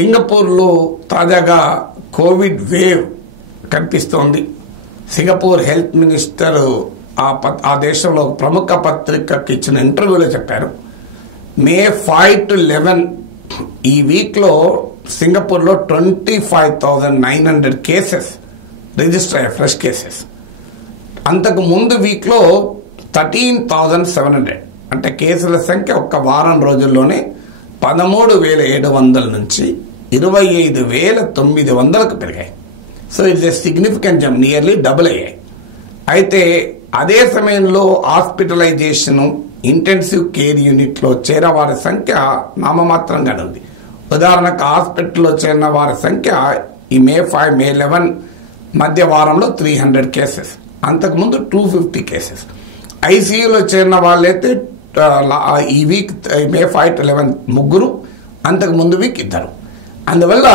సింగపూర్లో తాజాగా Covid wave కనిపిస్తోంది. సింగపూర్ హెల్త్ మినిస్టర్ ఆ దేశంలో ప్రముఖ పత్రికకి ఇచ్చిన ఇంటర్వ్యూలో చెప్పారు, మే 5 to 11 ఈ వీక్లో సింగపూర్లో 25,900 కేసెస్ రిజిస్టర్ అయ్యాయి, ఫ్రెష్ కేసెస్. అంతకు ముందు వీక్లో 13,700, అంటే కేసుల సంఖ్య ఒక్క వారం రోజుల్లోనే 13,700 నుంచి 25,900కు పెరిగాయి. So it's a significant jump, nearly double అయ్యాయి. అయితే అదే సమయంలో హాస్పిటలైజేషన్, ఇంటెన్సివ్ కేర్ యూనిట్లో చేరిన వారి సంఖ్య నామమాత్రంగానే ఉంది. ఉదాహరణకు హాస్పిటల్లో చేరిన వారి సంఖ్య ఈ మే 5, మే 11 మధ్య వారంలో 300 కేసెస్, అంతకుముందు 250 కేసెస్. ఐసీయూలో చేరిన వాళ్ళైతే ఈ వీక్ మే 5 to 11 ముగ్గురు, అంతకు ముందు వీక్ 2. అందువల్ల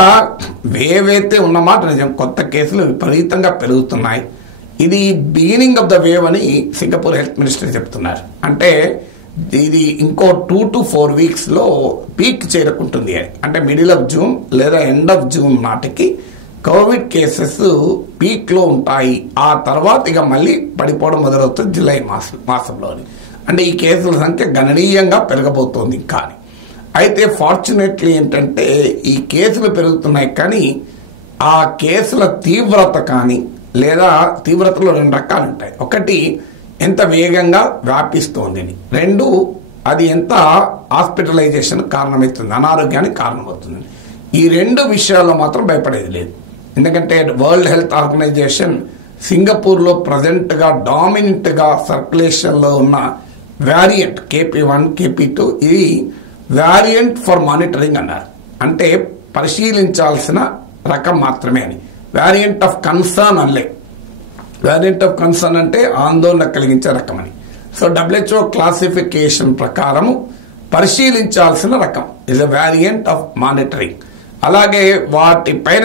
వేవ్ అయితే ఉన్నమాట నిజం, కొత్త కేసులు విపరీతంగా పెరుగుతున్నాయి. ఇది బిగినింగ్ ఆఫ్ ద వేవ్ అని సింగపూర్ హెల్త్ మినిస్టర్ చెప్తున్నారు. అంటే ఇది ఇంకో 2 to 4 వీక్స్లో పీక్ చేరుకుంటుంది అని, అంటే మిడిల్ ఆఫ్ జూన్ లేదా ఎండ్ ఆఫ్ జూన్ నాటికి కోవిడ్ కేసెస్ పీక్లో ఉంటాయి. ఆ తర్వాత ఇక మళ్ళీ పడిపోవడం మొదలవుతుంది జూలై మాసంలోని. అంటే ఈ కేసుల సంఖ్య గణనీయంగా పెరగబోతోంది. కానీ అయితే ఫార్చునేట్లీ ఏంటంటే ఈ కేసులు పెరుగుతున్నాయి, కానీ ఆ కేసుల తీవ్రత కానీ లేదా తీవ్రతలో 2 రకాలు ఉంటాయి. ఒకటి ఎంత వేగంగా వ్యాపిస్తోంది అని, 2 అది ఎంత హాస్పిటలైజేషన్ కారణమవుతుంది, అనారోగ్యానికి కారణమవుతుంది. ఈ 2 విషయాల్లో మాత్రం భయపడేది లేదు. ఎందుకంటే వరల్డ్ హెల్త్ ఆర్గనైజేషన్ సింగపూర్లో ప్రజెంట్గా డామినెంట్గా సర్క్యులేషన్లో ఉన్న వేరియంట్ KP1, KP2 ఇది వేరియంట్ ఫర్ మానిటరింగ్ అన్నారు. అంటే పరిశీలించాల్సిన రకం మాత్రమే అని. వేరియంట్ ఆఫ్ కన్సర్న్ అనలే, వేరియంట్ ఆఫ్ కన్సర్న్ అంటే ఆందోళన కలిగించే రకం అని. సో WHO క్లాసిఫికేషన్ ప్రకారము పరిశీలించాల్సిన రకం is a variant of monitoring. అలాగే వాటిపైన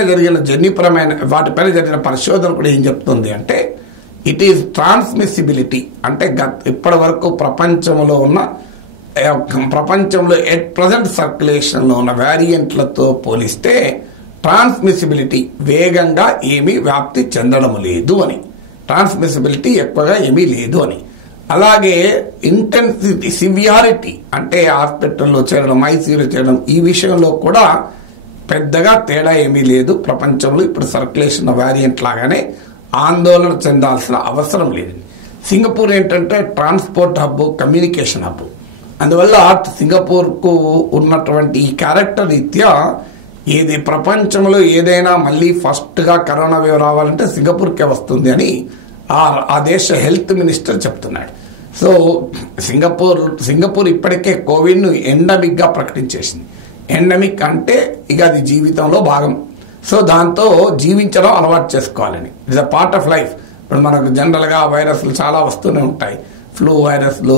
జరిగిన పరిశోధన కూడా ఏం చెప్తుంది అంటే ఇట్ ఈస్ ట్రాన్స్మిసిబిలిటీ. అంటే ఇప్పటి వరకు ప్రపంచంలో ఎట్ ప్రజెంట్ సర్క్యులేషన్లో ఉన్న వేరియంట్లతో పోలిస్తే ట్రాన్స్మిసిబిలిటీ వేగంగా ఏమీ వ్యాప్తి చెందడం లేదు అని, ట్రాన్స్మిసిబిలిటీ ఎక్కువగా ఏమీ లేదు అని. అలాగే ఇంటెన్సిటీ, సివియారిటీ అంటే హాస్పిటల్లో చేరడం, ఐసీయూలో చేరడం, ఈ విషయంలో కూడా పెద్దగా తేడా ఏమీ లేదు. ప్రపంచంలో ఇప్పుడు సర్క్యులేషన్ వేరియంట్ లాగానే ఆందోళన చెందాల్సిన అవసరం లేదు. సింగపూర్ ఏంటంటే ట్రాన్స్పోర్ట్ హబ్, కమ్యూనికేషన్ హబ్. అందువల్ల సింగపూర్కు ఉన్నటువంటి ఈ క్యారెక్టర్ రీత్యా ఏది ప్రపంచంలో ఏదైనా మళ్ళీ ఫస్ట్గా కరోనా వేవ్ రావాలంటే సింగపూర్కే వస్తుంది అని ఆ దేశ హెల్త్ మినిస్టర్ చెప్తున్నాడు. సో సింగపూర్ ఇప్పటికే కోవిడ్ను ఎండమిక్గా ప్రకటించేసింది. ఎండమిక్ అంటే ఇక అది జీవితంలో భాగం. సో దాంతో జీవించడం అలవాటు చేసుకోవాలని, it's a part of life. ఇప్పుడు మనకు జనరల్గా వైరస్లు చాలా వస్తూనే ఉంటాయి, ఫ్లూ వైరస్లు,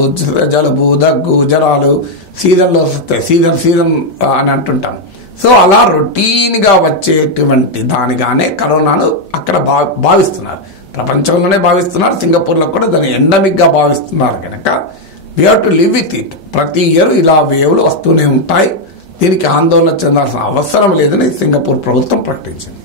జలుబు, దగ్గు, జ్వరాలు సీజన్లో వస్తాయి, సీజన్ అని అంటుంటాం. సో అలా రొటీన్గా వచ్చేటువంటి దానిగానే కరోనాను అక్కడ భావిస్తున్నారు, ప్రపంచంలోనే భావిస్తున్నారు. సింగపూర్లో కూడా దాన్ని ఎండమిక్గా భావిస్తున్నారు కనుక we have to live with it. ప్రతి ఇయర్ ఇలా వేవ్లు వస్తూనే ఉంటాయి, దీనికి ఆందోళన చెందాల్సిన అవసరం లేదని సింగపూర్ ప్రభుత్వం ప్రకటించింది.